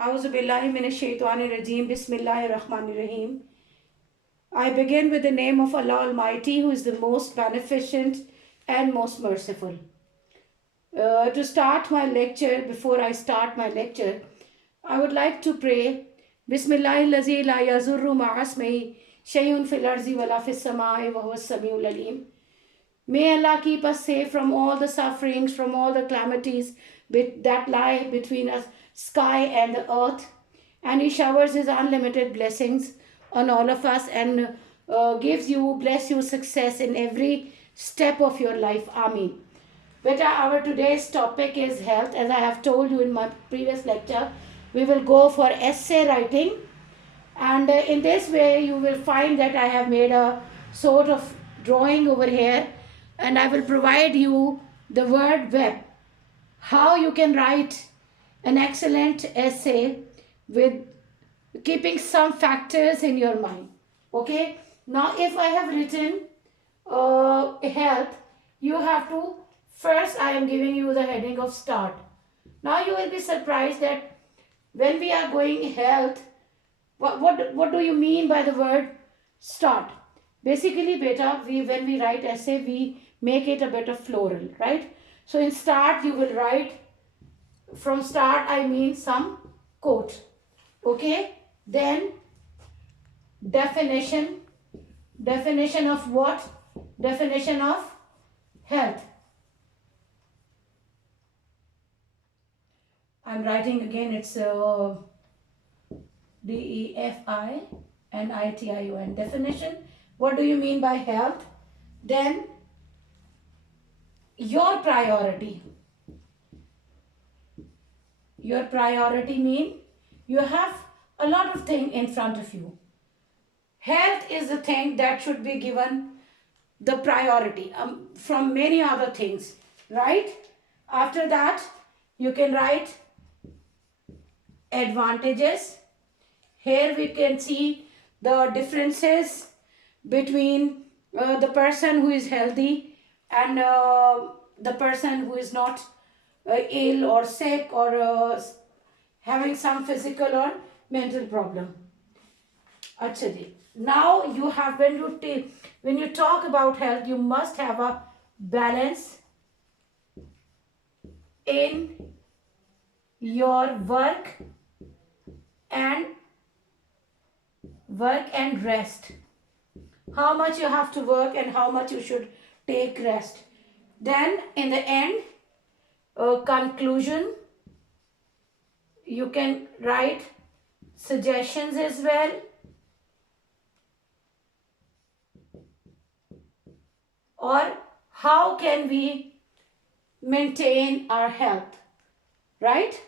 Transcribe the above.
A'udhu billahi minash shaitanir rajeem. Bismillahir rahmanir rahim. I begin with the name of Allah Almighty, who is the most beneficent and most merciful. To start my lecture, before I start my lecture, I would like to pray. Bismillahirrahmanirrahim. La yazurru ma'asmihi shay'un fil arzi wala fis samai wa huwa as-sami'ul alim. May Allah keep us safe from all the sufferings, from all the calamities that lie between us, sky and the earth. And He showers His unlimited blessings on all of us and bless you success in every step of your life. Ameen. Beta, our today's topic is health. As I have told you in my previous lecture, we will go for essay writing. And in this way, you will find that I have made a sort of drawing over here, and I will provide you the word web. How you can write an excellent essay with keeping some factors in your mind. Okay. Now, if I have written health, you have to first I am giving you the heading of start. Now you will be surprised that when we are going health, what do you mean by the word start? Basically, beta, when we write essay, we make it a bit of floral, right? So in start, you will write, from start, I mean some quote. Okay? Then definition. Definition of what? Definition of health. I'm writing again, it's definition. Definition. What do you mean by health? Then your priority. Your priority mean you have a lot of things in front of you. Health is the thing that should be given the priority from many other things, right? After that, you can write advantages. Here we can see the differences between the person who is healthy and the person who is not ill or sick or having some physical or mental problem. Achha ji. Now you have, when you talk about health, you must have a balance in your work and rest. How much you have to work and how much you should take rest. Then in the end, conclusion, you can write suggestions as well. Or how can we maintain our health, right?